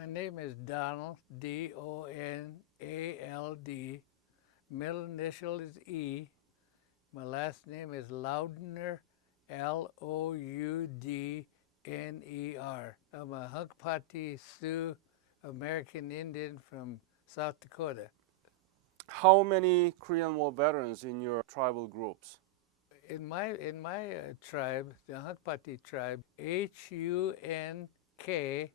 My name is Donald, Donald. Middle initial is E. My last name is Loudner, Loudner. I'm a Hunkpahty Sioux American Indian from South Dakota. How many Korean War veterans in your tribal groups? In my tribe, the Hunkpahty tribe, Hunkpati,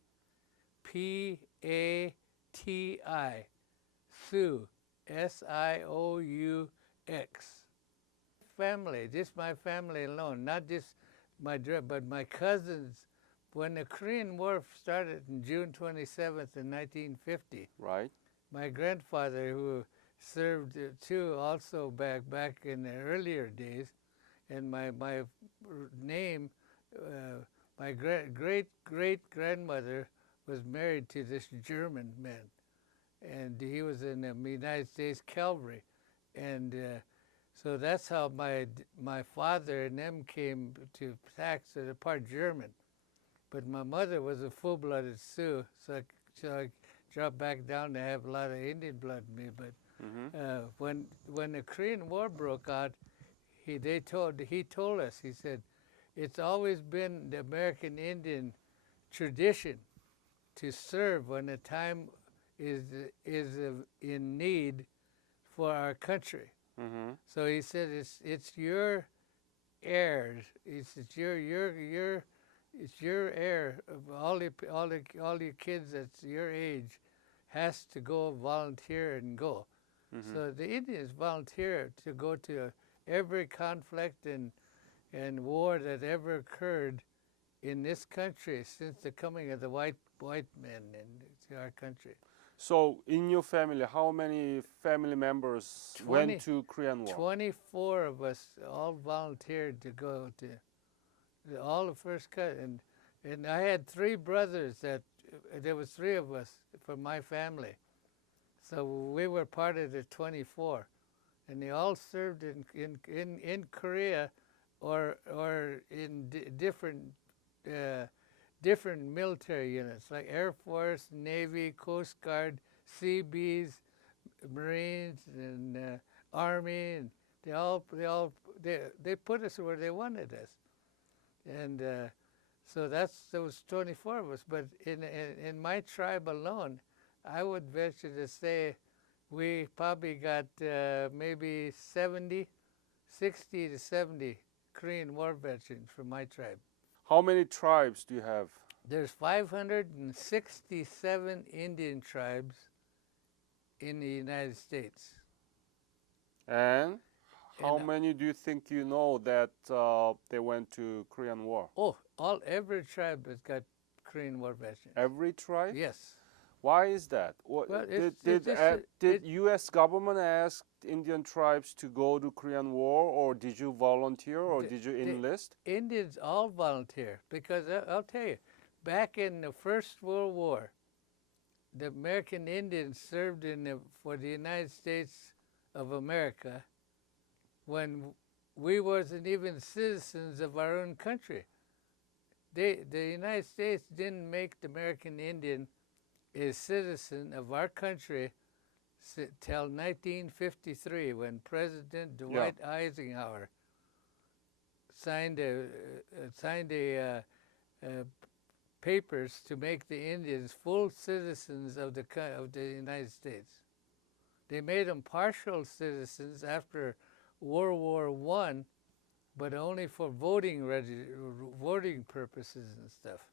Sioux, Sioux. Family, just my family alone, not just my tribe, but my cousins. When the Korean War started on June 27th in 1950, Right. my grandfather, who served too, also back in the earlier days, and my name, my great grandmother was married to this German man, and he was in the United States Cavalry, and so that's how my father and them came to tax. So they're part German, but my mother was a full-blooded Sioux, so I dropped back down to have a lot of Indian blood in me. But when the Korean War broke out, he told us, he said, it's always been the American Indian tradition to serve when the time is in need for our country. So he said it's your heirs. It's your heir of all your kids that's your age has to go volunteer and go. So the Indians volunteer to go to every conflict and war that ever occurred in this country since the coming of the white men into our country. So, in your family, how many family members 20 went to Korean War? 24 of us all volunteered to go to all the first cut, and I had three brothers that there was three of us from my family, so we were part of the 24, and they all served in Korea or in different military units like Air Force, Navy, Coast Guard, Seabees, Marines, and Army, and they put us where they wanted us, and so those 24 of us. But in my tribe alone, I would venture to say we probably got maybe 60 to 70 Korean War veterans from my tribe. How many tribes do you have? There's 567 Indian tribes in the United States. And how many do you think you know that they went to Korean War? Oh, every tribe has got Korean War veterans. Every tribe? Yes. Why is that? Did U.S. government ask Indian tribes to go to Korean War, or did you volunteer, or did you enlist? Indians all volunteer, because I'll tell you, back in the First World War, the American Indians served for the United States of America when we wasn't even citizens of our own country. The United States didn't make the American Indian a citizen of our country till 1953, when President Dwight Eisenhower signed papers to make the Indians full citizens of the United States. They made them partial citizens after World War I, but only for voting purposes and stuff.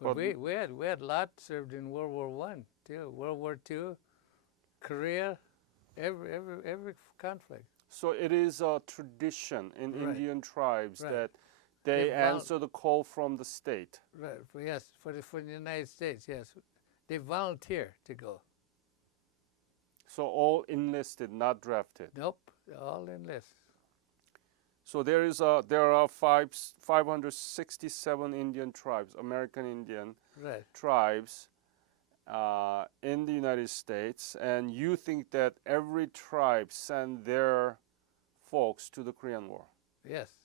But we had lots served in World War I too, World War II, Korea, every conflict. So it is a tradition in Indian tribes that they answer the call from the state. Right. Yes, for the United States. Yes, they volunteer to go. So all enlisted, not drafted. Nope, all enlist. So there are 567 Indian tribes, American Indian tribes in the United States, and you think that every tribe sent their folks to the Korean War? Yes,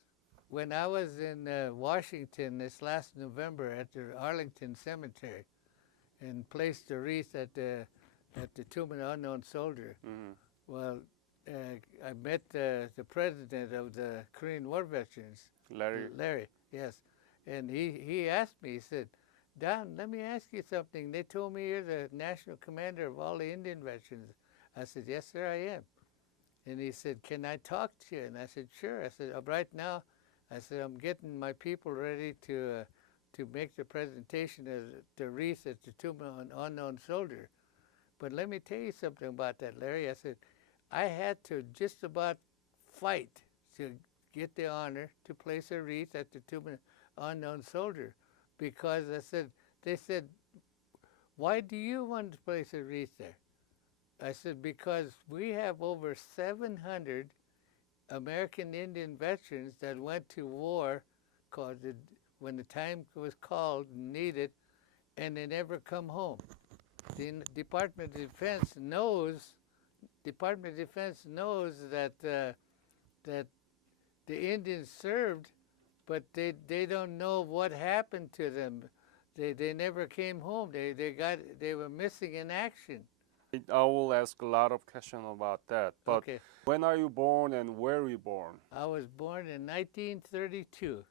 when I was in Washington this last November at the Arlington Cemetery and placed a wreath at the tomb of an unknown soldier, well, I met the president of the Korean War veterans, Larry, yes, and he asked me. He said, "Don, let me ask you something. They told me you're the national commander of all the Indian veterans." I said, "Yes, sir, I am." And he said, "Can I talk to you?" And I said, "Sure." I said, "Right now," I said, "I'm getting my people ready to make the presentation of the wreath at the tomb of an unknown soldier. But let me tell you something about that, Larry." I said, "I had to just about fight to get the honor to place a wreath at the tomb of an unknown soldier, because," I said, "they said, 'Why do you want to place a wreath there?' I said, 'Because we have over 700 American Indian veterans that went to war when the time was called and needed, and they never come home. The Department of Defense knows that that the Indians served, but they don't know what happened to them. They never came home. They were missing in action.'" I will ask a lot of questions about that. But Okay. when are you born and where were you born? I was born in 1932.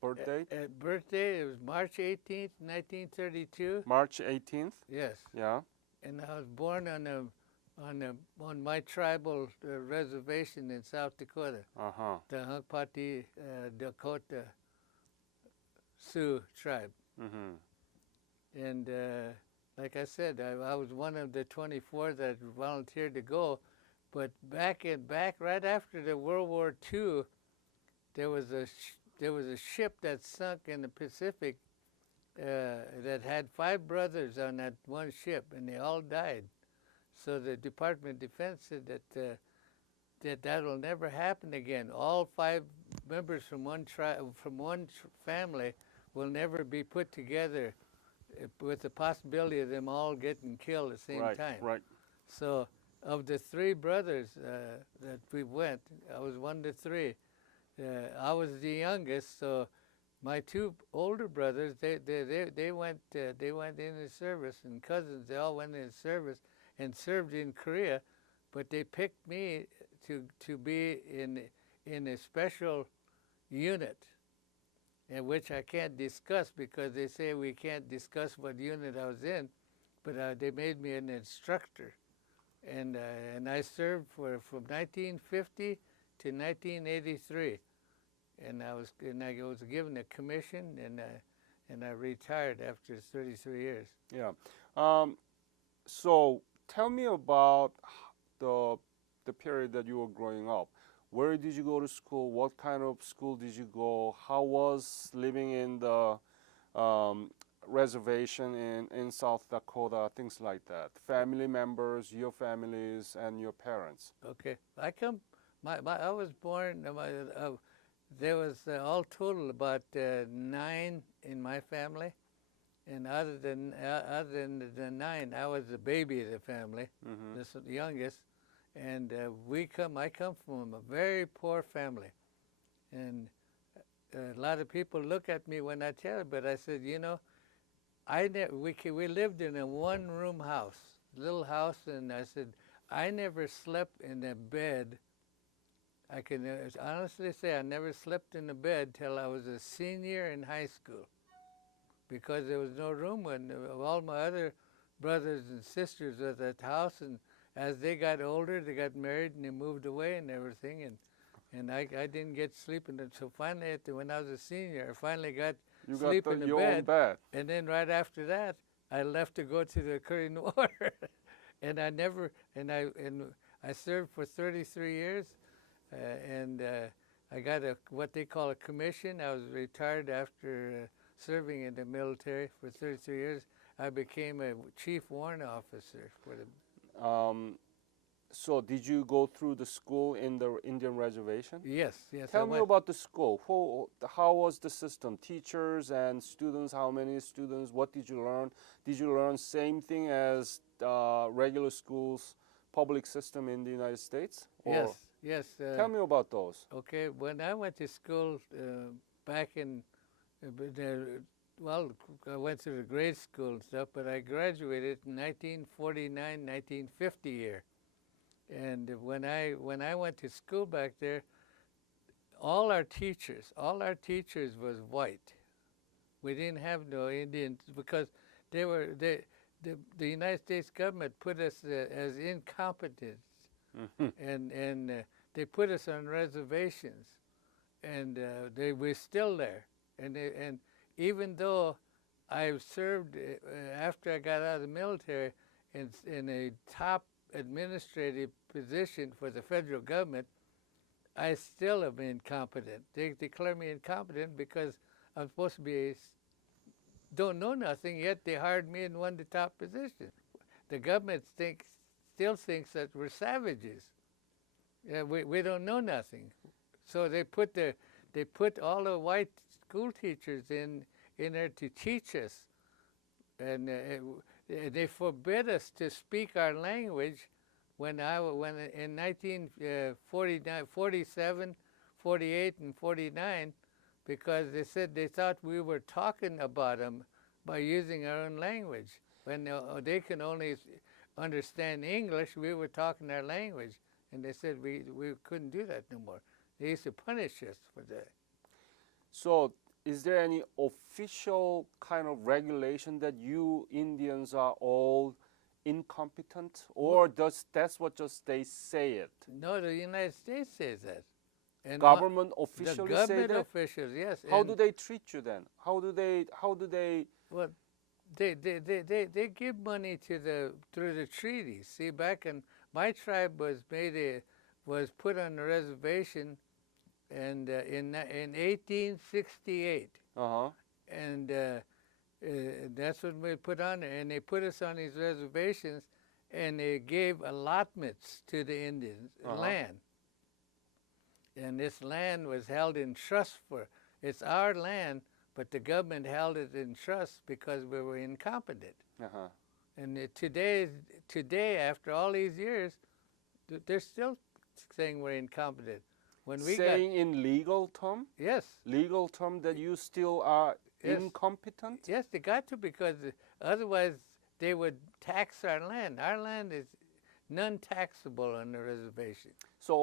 Birth date? Birthday, it was March 18th, 1932. March 18th? Yes. Yeah. And I was born on my tribal reservation in South Dakota, the Hunkpati Dakota Sioux tribe. And like I said, I was one of the 24 that volunteered to go. But back right after the World War II, there was a ship that sunk in the Pacific that had 5 brothers on that one ship, and they all died. So the Department of Defense said that will never happen again. All 5 members from one family will never be put together, with the possibility of them all getting killed at the same time. Right. So of the 3 brothers that we went, I was one to 3. I was the youngest, so my 2 older brothers, they went in the service, and cousins, they all went in the service and served in Korea, but they picked me to be in a special unit, in which I can't discuss because they say we can't discuss what unit I was in, but they made me an instructor, and I served from 1950 to 1983, and I was given a commission, and I retired after 33 years. Yeah. So tell me about the period that you were growing up. Where did you go to school? What kind of school did you go? How was living in the reservation in South Dakota? Things like that. Family members, your families, and your parents. Okay, I was born. There was all total about 9 in my family, and other than the 9, I was the baby of the family, the youngest. And I come from a very poor family, and a lot of people look at me when I tell it. But I said, we lived in a 1-room house, little house, and I said, I never slept in a bed. I can honestly say I never slept in a bed till I was a senior in high school, because there was no room when all my other brothers and sisters were at that house, and as they got older, they got married and they moved away and everything, and I didn't get sleeping. So finally, when I was a senior, I finally got sleep in the bed. And then right after that, I left to go to the Korean War, and I served for 33 years, and I got what they call a commission. I was retired after serving in the military for 33 years. I became a chief warrant officer for the. So did you go through the school in the Indian reservation? Yes. Tell me about the school. How was the system? Teachers and students, how many students? What did you learn? Did you learn same thing as regular schools, public system in the United States? Yes. Yes. Tell me about those. Okay, when I went to school back in, well, I went to the grade school and stuff, but I graduated in 1949, 1950 year. And when I went to school back there, all our teachers was white. We didn't have no Indians because the United States government put us as incompetent, and they put us on reservations, and we're still there. And even though I served after I got out of the military in a top administrative position for the federal government, I still am incompetent. They declare me incompetent because I'm supposed to be don't know nothing, yet they hired me in one of the top positions. The government still thinks that we're savages. Yeah, we don't know nothing. So they put all the white school teachers in there to teach us, and they forbid us to speak our language when in 1949, 47, 48, and 49, because they said they thought we were talking about them by using our own language. When they can only understand English, we were talking our language, and they said we couldn't do that no more. They used to punish us for that. So is there any official kind of regulation that you Indians are all incompetent, or that's what just they say it? No, the United States says that. And government officially the government say that? officials, yes. How do they treat you then? How do they? Well, they give money through the treaties. See, back in my tribe was put on the reservation, and in 1868. And that's what we put on there. And they put us on these reservations, and they gave allotments to the Indians, land. And this land was held in trust it's our land, but the government held it in trust because we were incompetent. And today, after all these years, they're still saying we're incompetent. When we saying in legal term? Yes. Legal term that you still are incompetent? Yes, they got to, because otherwise they would tax our land. Our land is non-taxable on the reservation. So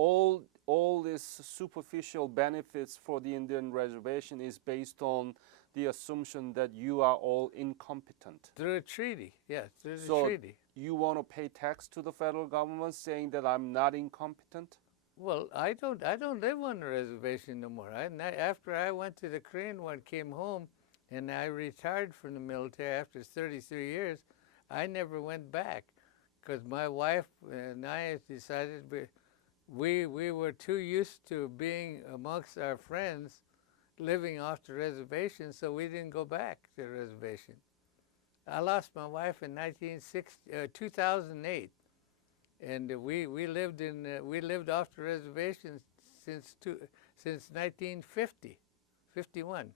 all this superficial benefits for the Indian reservation is based on the assumption that you are all incompetent. Through a treaty, yes, through the treaty. You want to pay tax to the federal government saying that I'm not incompetent? Well, I don't live on the reservation no more. After I went to the Korean War, came home, and I retired from the military after 33 years, I never went back, because my wife and I decided we were too used to being amongst our friends, living off the reservation, so we didn't go back to the reservation. I lost my wife in 2008, and we lived off the reservation since 1950, 51.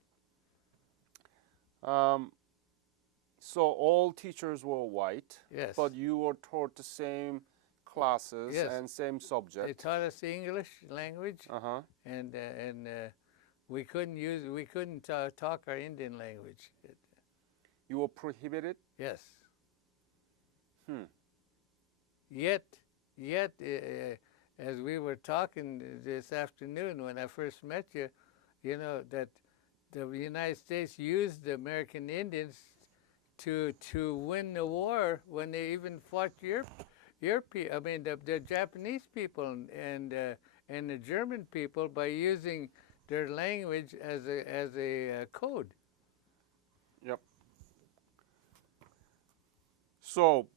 So all teachers were white, yes, but you were taught the same classes, yes, and same subject. They taught us the English language, and we couldn't talk our Indian language. You were prohibited? Yes. Yet, as we were talking this afternoon when I first met you, you know that the United States used the American Indians to win the war when they even fought the Japanese people and the German people by using their language as a code. Yep. So,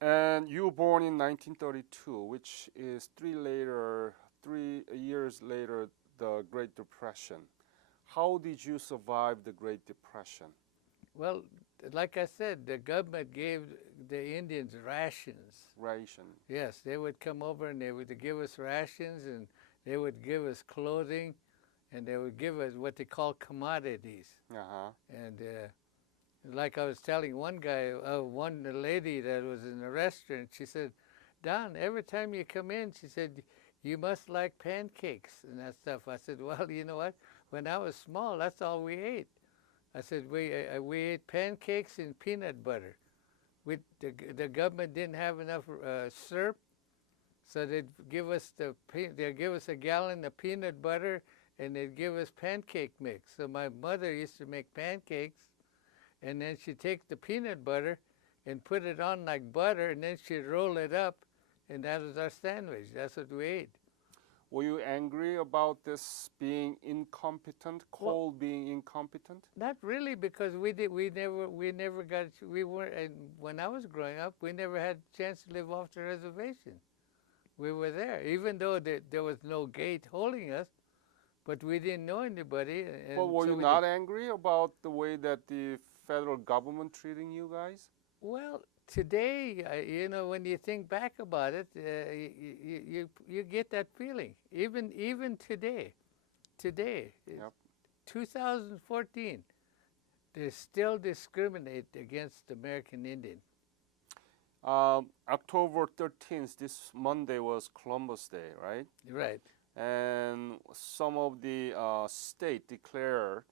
and you were born in 1932, which is 3 years later, the Great Depression. How did you survive the Great Depression? Well, like I said, the government gave the Indians rations. Rations? Yes, they would come over and they would give us rations, and they would give us clothing, and they would give us what they call commodities. And like I was telling one lady that was in the restaurant, she said, Don, every time you come in, she said, you must like pancakes and that stuff. I said, well, you know what? When I was small, that's all we ate. I said, we ate pancakes and peanut butter. The government didn't have enough syrup, so they'd give us a gallon of peanut butter, and they'd give us pancake mix. So my mother used to make pancakes, and then she'd take the peanut butter and put it on like butter, and then she'd roll it up, and that was our sandwich. That's what we ate. Were you angry about this being incompetent, coal being incompetent? Not really, because we weren't, and when I was growing up, we never had a chance to live off the reservation. We were there, even though there was no gate holding us, but we didn't know anybody. Well, were you not angry about the way that the federal government treating you guys? Well, today, when you think back about it, you get that feeling. Even today, Yep. 2014, they still discriminate against American Indian. October 13th, this Monday was Columbus Day, right? Right. And some of the state declare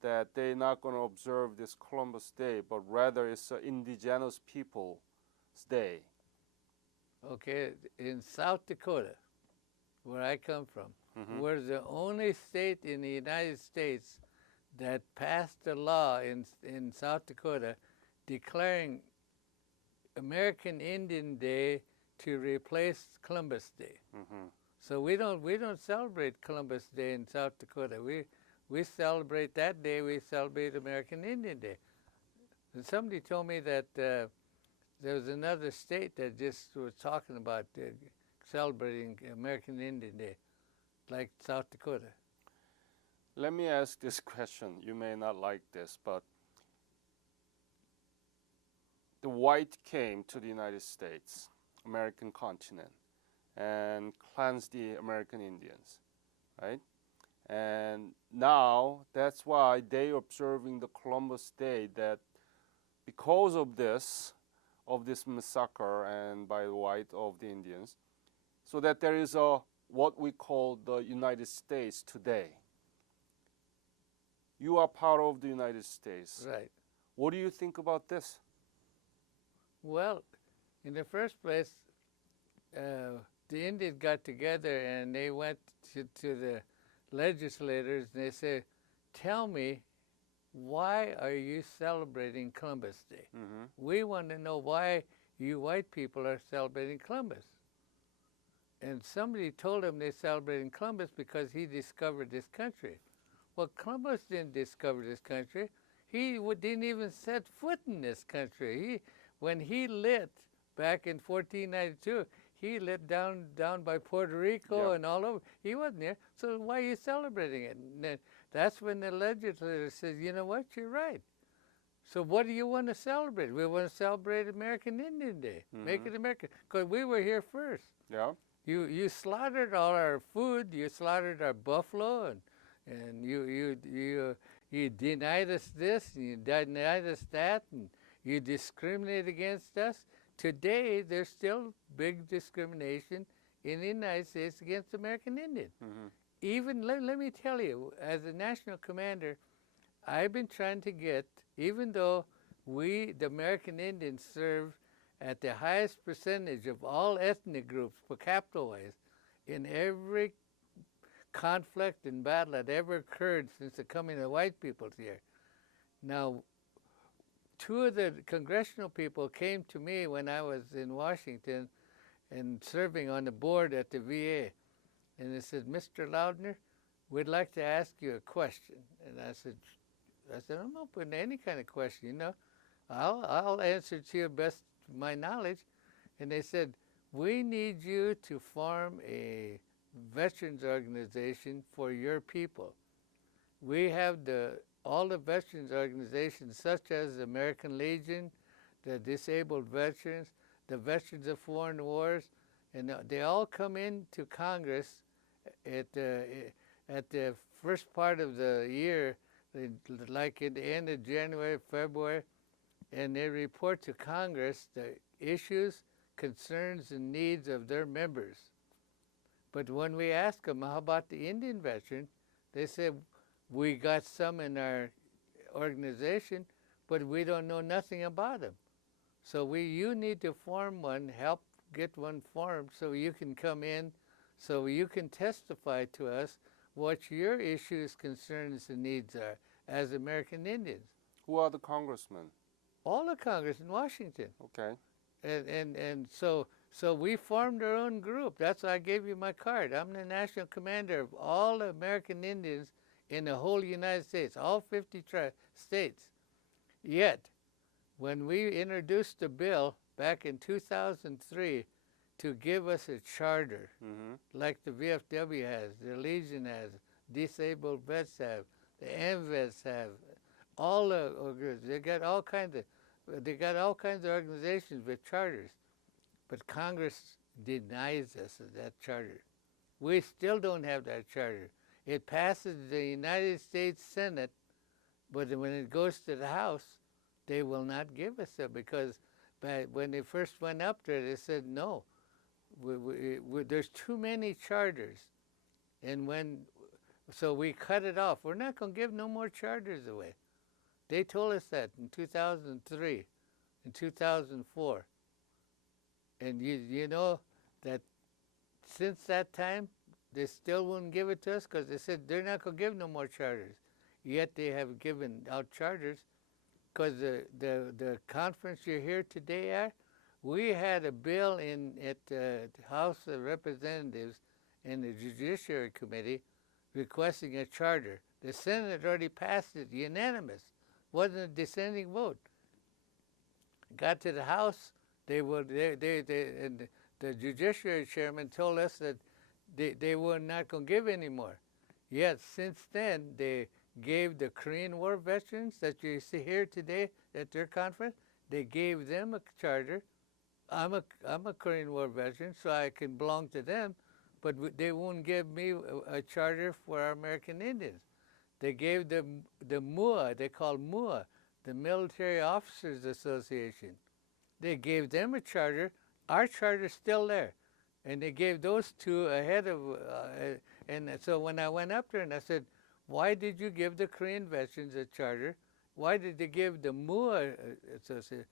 that they're not going to observe this Columbus Day, but rather it's an indigenous people's day. Okay, in South Dakota, where I come from, Mhm. we're the only state in the United States that passed a law in South Dakota declaring American Indian Day to replace Columbus Day. Mhm. So we don't celebrate Columbus Day in South Dakota. We celebrate that day. We celebrate American Indian Day. And somebody told me that there was another state that just was talking about celebrating American Indian Day, like South Dakota. Let me ask this question. You may not like this, but the white came to the United States, American continent, and cleansed the American Indians, right? And now that's why they observing the Columbus Day, that because of this massacre and by the white of the Indians, so that there is a what we call the United States today. You are part of the United States. Right. What do you think about this? Well, in the first place, the Indians got together and they went to the legislators and they said, tell me, why are you celebrating Columbus Day? Mm-hmm. We want to know why you white people are celebrating Columbus. And somebody told them they're celebrating Columbus because he discovered this country. Well, Columbus didn't discover this country. He didn't even set foot in this country. When he lit back in 1492, he lit down by Puerto Rico and all over. He wasn't there, so why are you celebrating it? And then that's when the legislature says, you know what, you're right. So what do you want to celebrate? We want to celebrate American Indian Day. Mm-hmm. Make it American, because we were here first. Yeah. You slaughtered all our food. You slaughtered our buffalo, and you denied us this, and you denied us that, and you discriminate against us. Today, there's still big discrimination in the United States against American Indians. Mm-hmm. Even, let me tell you, as a national commander, I've been trying to get, even though we, the American Indians, serve at the highest percentage of all ethnic groups, per capita-wise, in every conflict and battle that ever occurred since the coming of white people here. Now, two of the congressional people came to me when I was in Washington and serving on the board at the VA. And they said, Mr. Loudner, we'd like to ask you a question. And I said, I'm open to any kind of question, you know. I'll answer to your best of my knowledge. And they said, we need you to form a veterans organization for your people. We have all the veterans organizations, such as the American Legion, the Disabled Veterans, the Veterans of Foreign Wars, and they all come into Congress at the first part of the year, like at the end of January, February, and they report to Congress the issues, concerns and needs of their members. But when we ask them, how about the Indian veteran, they say, we got some in our organization, but we don't know nothing about them. So you need to form one, help get one formed so you can come in, so you can testify to us what your issues, concerns, and needs are as American Indians. Who are the congressmen? All the Congress in Washington. Okay. And so we formed our own group. That's why I gave you my card. I'm the national commander of all the American Indians in the whole United States, all 50 states. Yet, when we introduced the bill back in 2003 to give us a charter, like the VFW has, the Legion has, disabled vets have, the MVets have, all the they got all kinds of organizations with charters, but Congress denies us of that charter. We still don't have that charter. It passes the United States Senate, but when it goes to the House, they will not give us it because when they first went up there, they said no. There's too many charters, and so we cut it off. We're not going to give no more charters away. They told us that in 2003, in 2004, and you know that since that time they still wouldn't give it to us because they said they're not going to give no more charters. Yet they have given out charters because the conference you're here today at, we had a bill at the House of Representatives and the Judiciary Committee requesting a charter. The Senate already passed it unanimous. Wasn't a dissenting vote. Got to the House, and the Judiciary Chairman told us that they were not going to give any more. Yet since then, they gave the Korean War veterans that you see here today at their conference, they gave them a charter. I'm a Korean War veteran, so I can belong to them, but they won't give me a charter for our American Indians. They gave them the MUA, they call MUA, the Military Officers Association. They gave them a charter. Our charter's still there. And they gave those two ahead of, and so when I went up there and I said, why did you give the Korean veterans a charter? Why did they give the MUA association?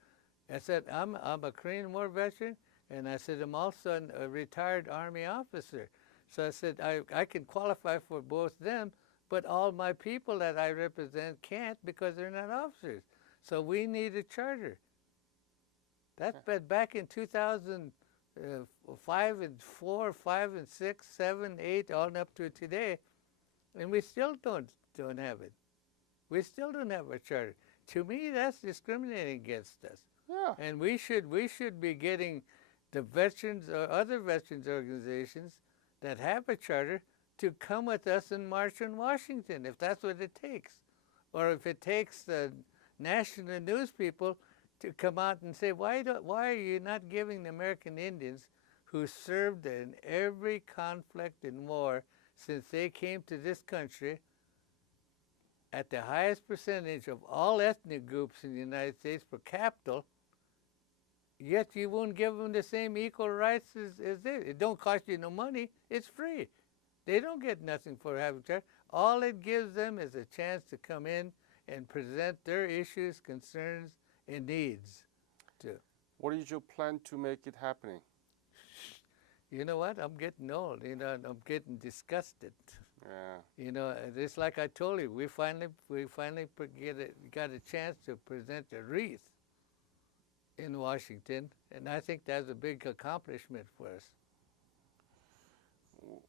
I said, I'm a Korean War veteran, and I said, I'm also a retired Army officer. So I said, I can qualify for both them, but all my people that I represent can't because they're not officers. So we need a charter. That's been back in 2005 and 4, 5 and 6, 7, 8, on up to today, and we still don't have it. We still don't have a charter. To me, that's discriminating against us. Yeah. And we should be getting the veterans or other veterans organizations that have a charter to come with us and march in Washington, if that's what it takes. Or if it takes the national news people to come out and say, why are you not giving the American Indians who served in every conflict and war since they came to this country at the highest percentage of all ethnic groups in the United States per capita, yet you won't give them the same equal rights as they. It don't cost you no money. It's free. They don't get nothing for having charter. All it gives them is a chance to come in and present their issues, concerns, and needs. What is your plan to make it happening? You know what? I'm getting old. You know, I'm getting disgusted. Yeah. You know, it's like I told you. We finally got a chance to present a wreath in Washington, and I think that's a big accomplishment for us.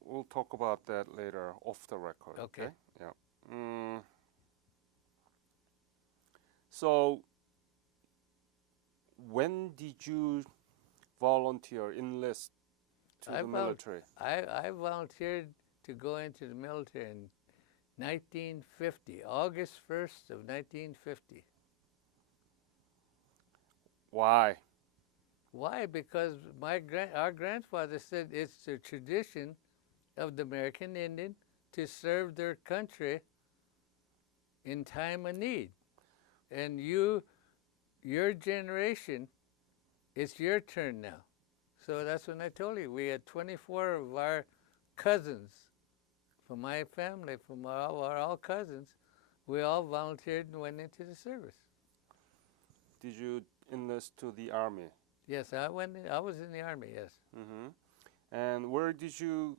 We'll talk about that later off the record. Okay. Yeah. So, when did you volunteer, enlist to the military? I volunteered to go into the military in 1950, August 1st of 1950. Why? Why? Because our grandfather said it's the tradition of the American Indian to serve their country in time of need. And your generation, it's your turn now. So that's when I told you we had 24 of our cousins from my family, from all cousins. We all volunteered and went into the service. Did you enlist to the army? Yes, I went. I was in the army. Yes. Mm-hmm. And where did you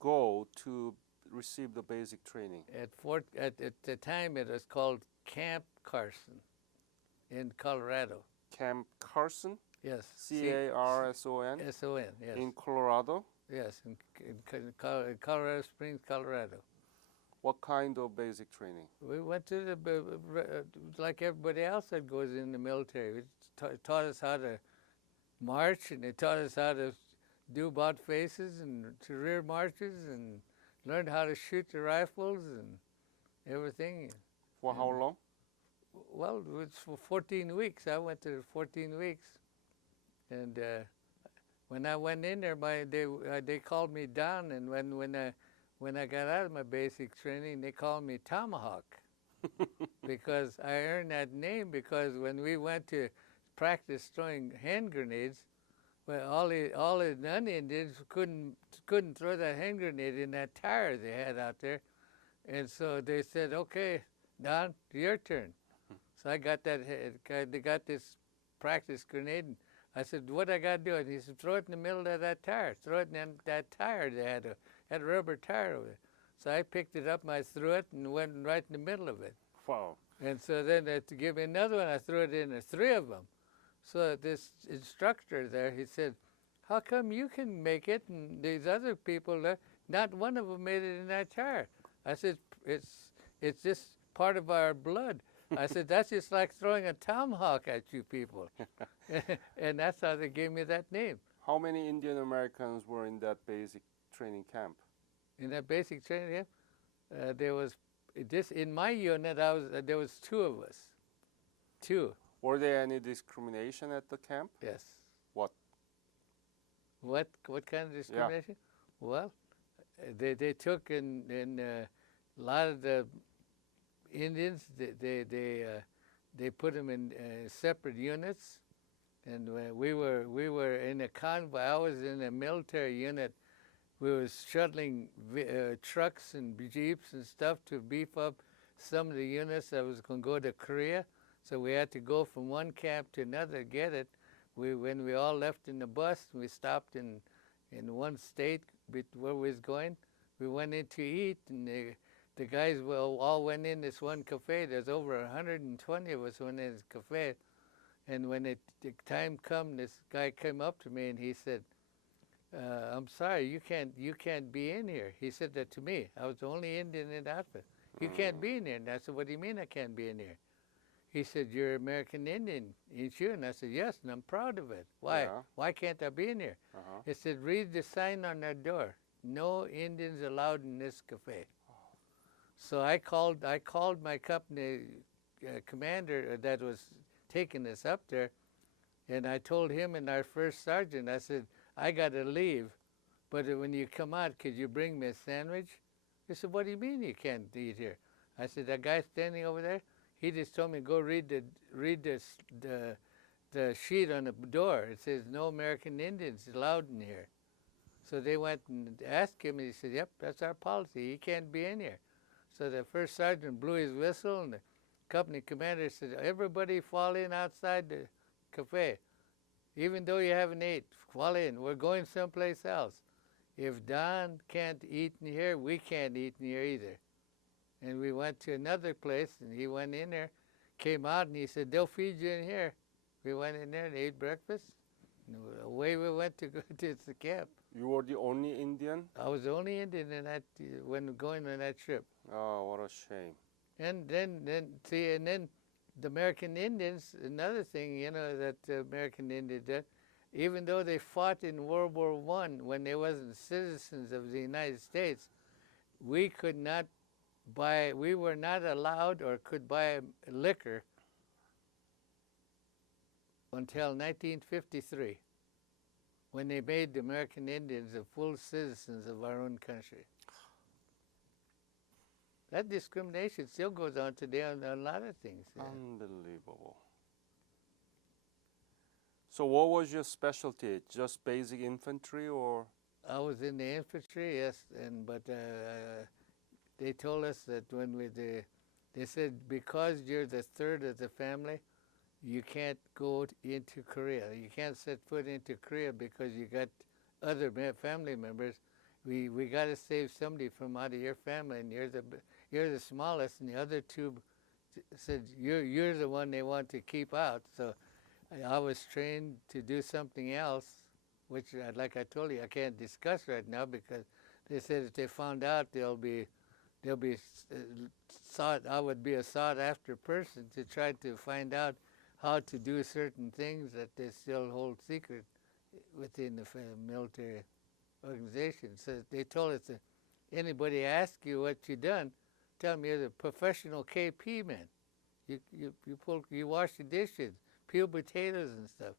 go to receive the basic training? At the time it was called Camp Carson in Colorado. Camp Carson? Yes. Carson? SON. Yes. In Colorado? Yes, in Colorado Springs, Colorado. What kind of basic training? We went to like everybody else that goes in the military. It taught us how to march, and it taught us how to do about faces and to rear marches, and learned how to shoot the rifles and everything. For how long? Well, it was for 14 weeks. I went to 14 weeks, and when I went in there, they called me Don, and when I got out of my basic training, they called me Tomahawk because I earned that name because when we went to practice throwing hand grenades, well, all the non-Indians couldn't throw that hand grenade in that tire they had out there, and so they said, "Okay, Don, your turn." So I got they got this practice grenade, and I said, "What I got to do?" And he said, "Throw it in the middle of that tire. Throw it in that tire. They had a rubber tire over it." So I picked it up and I threw it and went right in the middle of it. Wow. And so then to give me another one, I threw it in. There's three of them. So this instructor there, he said, "How come you can make it and these other people, not one of them made it in that tire?" I said, "It's just part of our blood." I said, "That's just like throwing a tomahawk at you people." And that's how they gave me that name. How many Indian Americans were in that basic training camp? In that basic training camp, there was in my unit. There was two of us. Two. Were there any discrimination at the camp? Yes. What? What kind of discrimination? Yeah. Well, they took in a lot of the Indians. They put them in separate units, and we were in a convoy. I was in a military unit. We were shuttling trucks and jeeps and stuff to beef up some of the units that was going to go to Korea. So we had to go from one camp to another to get it. When we all left in the bus, we stopped in one state where we was going. We went in to eat, and the guys all went in this one cafe. There's over 120 of us went in this cafe. And when the time come, this guy came up to me and he said, "I'm sorry, you can't be in here." He said that to me. I was the only Indian in the outfit. "You can't be in here." And I said, "What do you mean I can't be in here?" He said, "You're American Indian, ain't you?" And I said, "Yes, and I'm proud of it." "Why? Yeah. Why can't I be in here?" He said, "Read the sign on that door. No Indians allowed in this cafe." So I called my company commander that was taking us up there, and I told him and our first sergeant, I said, "I got to leave, but when you come out, could you bring me a sandwich?" He said, "What do you mean you can't eat here?" I said, "That guy standing over there, he just told me go read the sheet on the door. It says no American Indians allowed in here." So they went and asked him, and he said, "Yep, that's our policy. He can't be in here." So the first sergeant blew his whistle, and the company commander said, "Everybody fall in outside the cafe. Even though you haven't ate, fall in. We're going someplace else. If Don can't eat in here, we can't eat in here either." And we went to another place, and he went in there, came out, and he said, "They'll feed you in here." We went in there and ate breakfast, and away we went to go to the camp. You were the only Indian? I was the only Indian in that when going on that trip. Oh, what a shame. And then the American Indians, another thing, that the American Indians did, even though they fought in World War I when they wasn't citizens of the United States, we were not allowed or could buy liquor until 1953, when they made the American Indians the full citizens of our own country. That discrimination still goes on today on a lot of things. Yeah. Unbelievable. So what was your specialty? Just basic infantry or? I was in the infantry, yes, but they told us that they said because you're the third of the family, you can't go into Korea. You can't set foot into Korea because you got other family members. We got to save somebody from out of your family, and you're the smallest, and the other two said you're the one they want to keep out. So I was trained to do something else, which, like I told you, I can't discuss right now because they said if they found out, they'll be sought. I would be a sought after person to try to find out how to do certain things that they still hold secret within the military organization. So they told us that anybody asks you what you done, tell them you're the professional KP man. You wash the dishes, peel potatoes and stuff.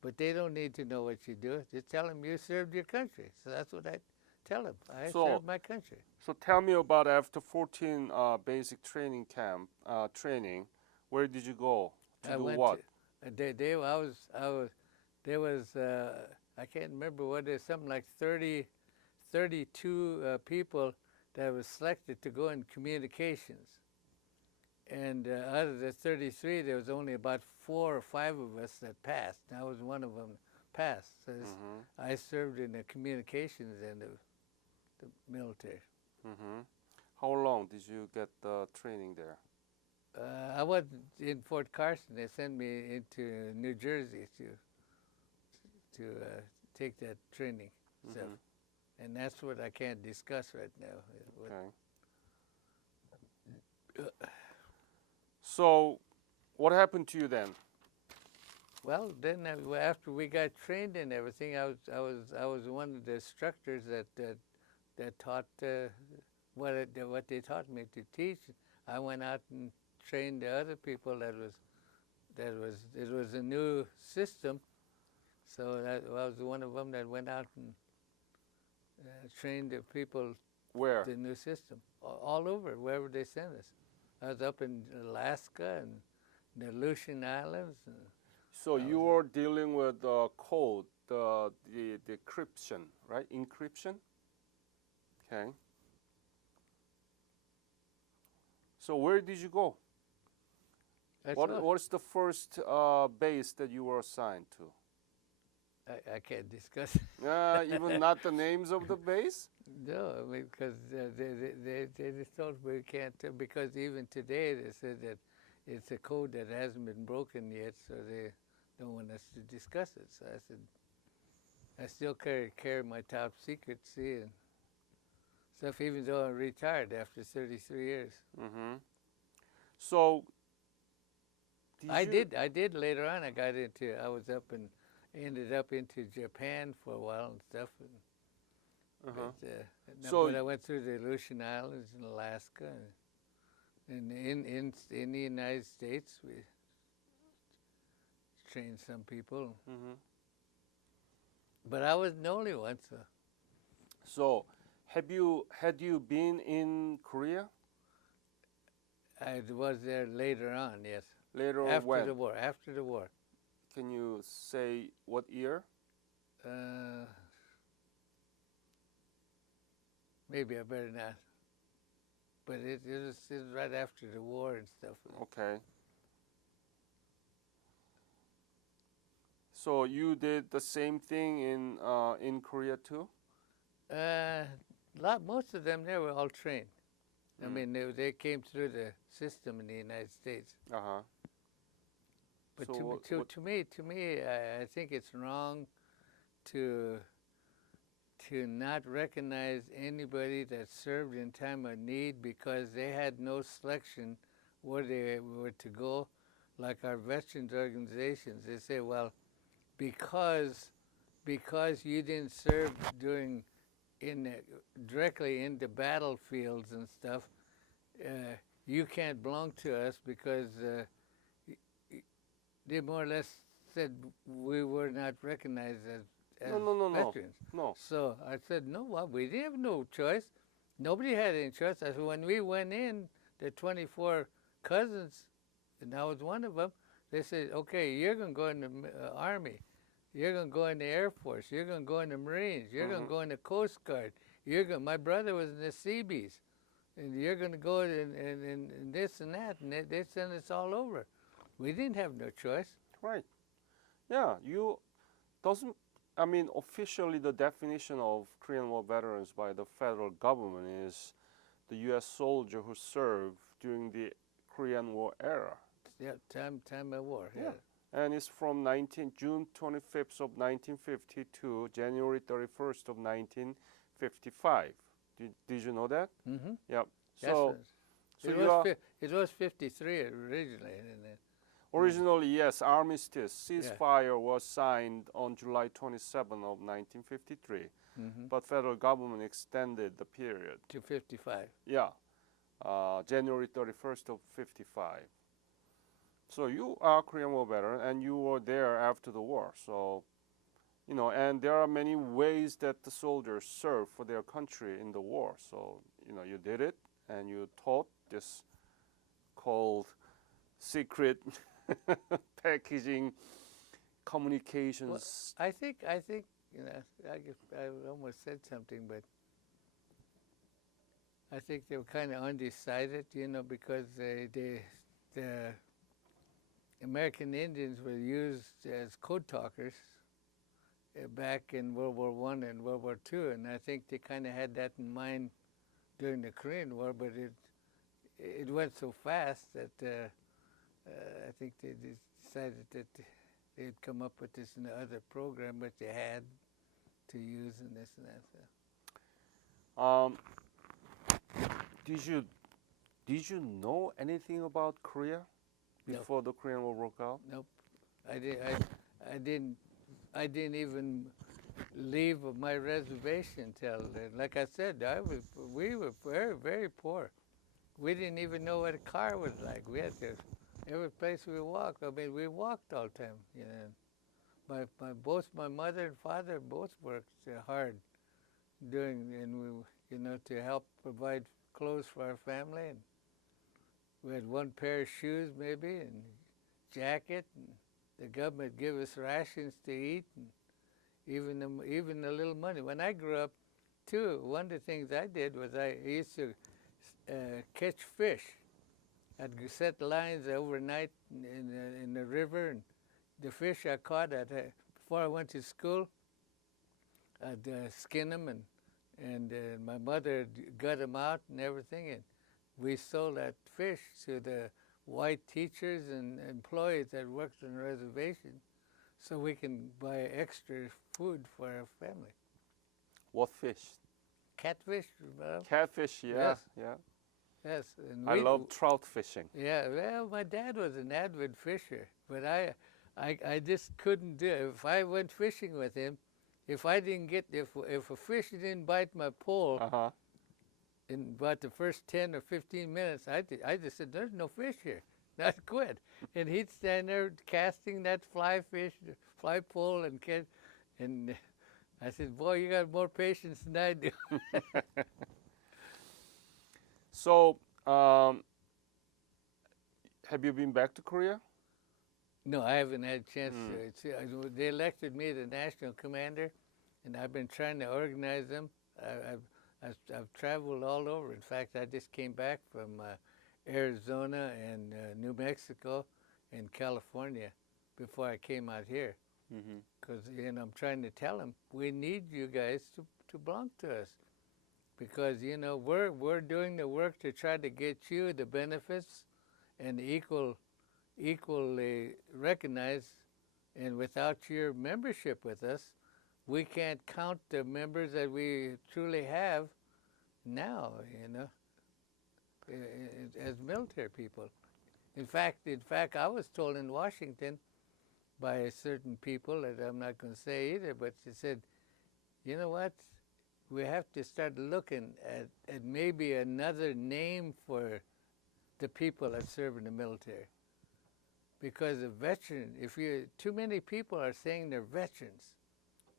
But they don't need to know what you do. Just tell them you served your country. So that's what I tell them. I served my country. So tell me about after 14 basic training camp training. Where did you go to do what? I can't remember what it is, something like 32 people that was selected to go in communications. And out of the 33, there was only about 4 or 5 of us that passed. And I was one of them passed. So I served in the communications end of the military. How long did you get the training there? I wasn't in Fort Carson. They sent me into New Jersey to take that training stuff. And that's what I can't discuss right now. Okay. So, what happened to you then? Well, then after we got trained and everything, I was one of the instructors that taught what they taught me to teach. I went out and trained the other people. It was a new system, so I was one of them that went out and trained the people. Where? The new system all over, wherever they sent us. I was up in Alaska and the Aleutian Islands. So you were dealing with code, the decryption, right? Encryption. Okay. So where did you go? What's the first base that you were assigned to? I can't discuss. Even not the names of the base? No, I mean, because they just told me we can't, because even today they said that it's a code that hasn't been broken yet, so they don't want us to discuss it. So I said, I still carry my top secret, and stuff, even though I'm retired after 33 years. So, I did later on. I was up and ended up into Japan for a while and stuff. But I went through the Aleutian Islands in Alaska, and in the United States we trained some people. But I wasn't the only one. So, had you been in Korea? I was there later on. Yes. Later on, after when? the war. After the war. Can you say what year? Maybe I better not. But it was right after the war and stuff. Okay. So you did the same thing in Korea too? Most of them, they were all trained. I mean, they came through the system in the United States. But so to me, I think it's wrong to not recognize anybody that served in time of need because they had no selection where they were to go. Like our veterans organizations, they say, well, because you didn't serve directly in the battlefields and stuff, you can't belong to us because they more or less said we were not recognized as veterans. No. So I said, no, well, we didn't have no choice. Nobody had any choice. I said, when we went in, the 24 cousins, and I was one of them, they said, okay, you're going to go in the army. You're going to go in the Air Force. You're going to go in the Marines. You're going to go in the Coast Guard. My brother was in the Seabees. And you're going to go in this and that. And they sent us all over. We didn't have no choice. Right. Yeah, officially the definition of Korean War veterans by the federal government is the U.S. soldier who served during the Korean War era. Yeah, time of war. Yeah. And it's from June 25th of 1950 to January 31st of 1955. Did you know that? Mm-hmm. Yep. So it was 53 originally. Originally, yes, armistice ceasefire was signed on July 27 of 1953, but federal government extended the period to 55. Yeah, January 31st of 55. So you are a Korean War veteran, and you were there after the war. So, and there are many ways that the soldiers serve for their country in the war. So, you did it, and you taught this called secret packaging communications. Well, I think I almost said something, but I think they were kind of undecided, because the American Indians were used as code talkers back in World War I and World War II, and I think they kind of had that in mind during the Korean War, but it went so fast that I think they decided that they'd come up with this other program, but they had to use and this and that. Did you know anything about Korea before the Korean War broke out? Nope. I didn't even leave my reservation till then. Like I said, we were very, very poor. We didn't even know what a car was like. We had to, every place we walked. I mean, we walked all the time. Both my mother and father both worked hard, to help provide clothes for our family. And we had one pair of shoes maybe, and jacket. And the government gave us rations to eat, and even a little money. When I grew up, too, one of the things I did was I used to catch fish. I'd set lines overnight in the river, and the fish I caught before I went to school, I'd skin them, and my mother gut them out and everything, and we sold that fish to the white teachers and employees that worked on the reservation, so we can buy extra food for our family. What fish? Catfish. Catfish, yeah, Yes. yeah. Yes. And I love trout fishing. Yeah, well, my dad was an avid fisher, but I just couldn't do it. If I went fishing with him, if a fish didn't bite my pole in about the first 10 or 15 minutes, I just said, there's no fish here. I'd quit. And he'd stand there casting that fly pole and catch, and I said, boy, you got more patience than I do. So, have you been back to Korea? No, I haven't had a chance to. They elected me the national commander, and I've been trying to organize them. I've traveled all over. In fact, I just came back from Arizona and New Mexico and California before I came out here. Because I'm trying to tell them we need you guys to belong to us, because we're doing the work to try to get you the benefits and equally recognized. And without your membership with us, we can't count the members that we truly have now, as military people. In fact, I was told in Washington by certain people that I'm not going to say either, but they said, you know what, we have to start looking at maybe another name for the people that serve in the military. Because a veteran, too many people are saying they're veterans,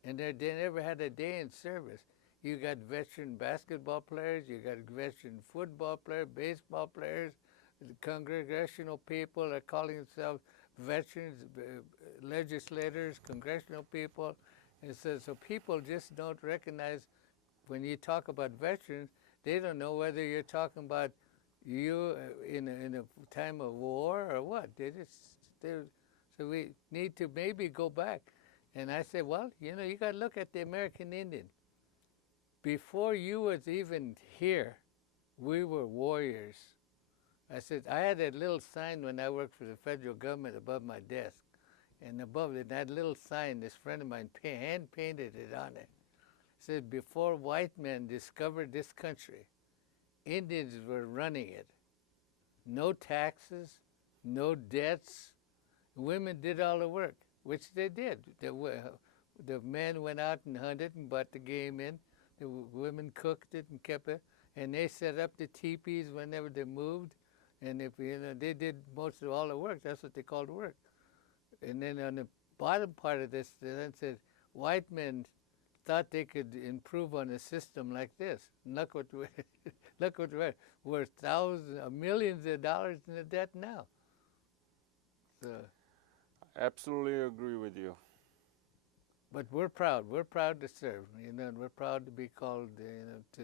and they never had a day in service. You got veteran basketball players, you got veteran football players, baseball players, the congregational people are calling themselves veterans, legislators, congressional people, and so people just don't recognize when you talk about veterans, they don't know whether you're talking about you in a time of war or what. They so we need to maybe go back. And I said, well, you got to look at the American Indian. Before you was even here, we were warriors. I said, I had a little sign when I worked for the federal government above my desk. And above it, that little sign, this friend of mine hand painted it on it. It said, before white men discovered this country, Indians were running it. No taxes, no debts. Women did all the work, which they did. The men went out and hunted and brought the game in. The women cooked it and kept it. And they set up the teepees whenever they moved. And if they did most of all the work. That's what they called work. And then on the bottom part of this, they then said, white men thought they could improve on a system like this. And look what we're thousands, millions of dollars in the debt now. So, I absolutely agree with you. but we're proud. We're proud to serve. And we're proud to be called, to